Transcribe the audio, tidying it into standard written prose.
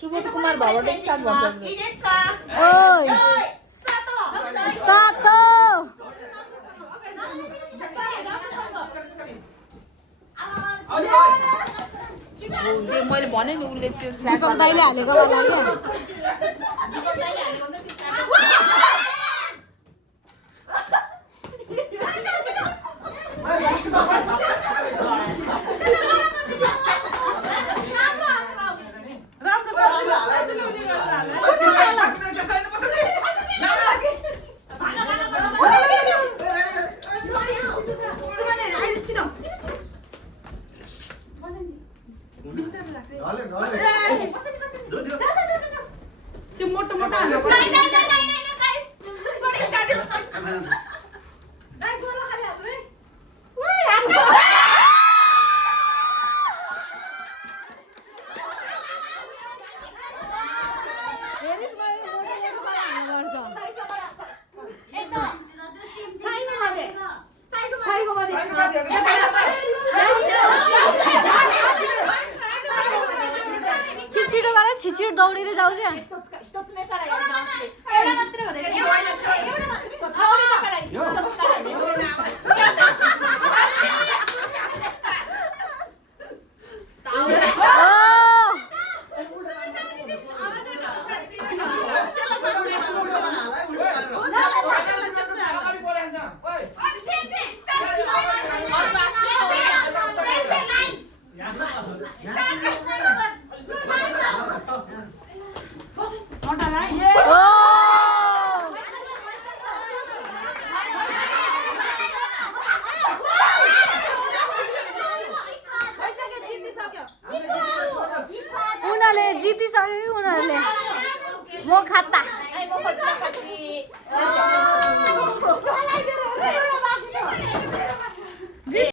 Subodh Kumar भाबाट start गर्छ ओइ start त्यो मैले भने नि उसले त्यो दीपक दाइले हालेको वाला के दीपक दाइले हालेको त त्यो छिचिर दौडिँदै जाऊ क्या उनीहरूले जितिसक्यो कि उनीहरूले म खाता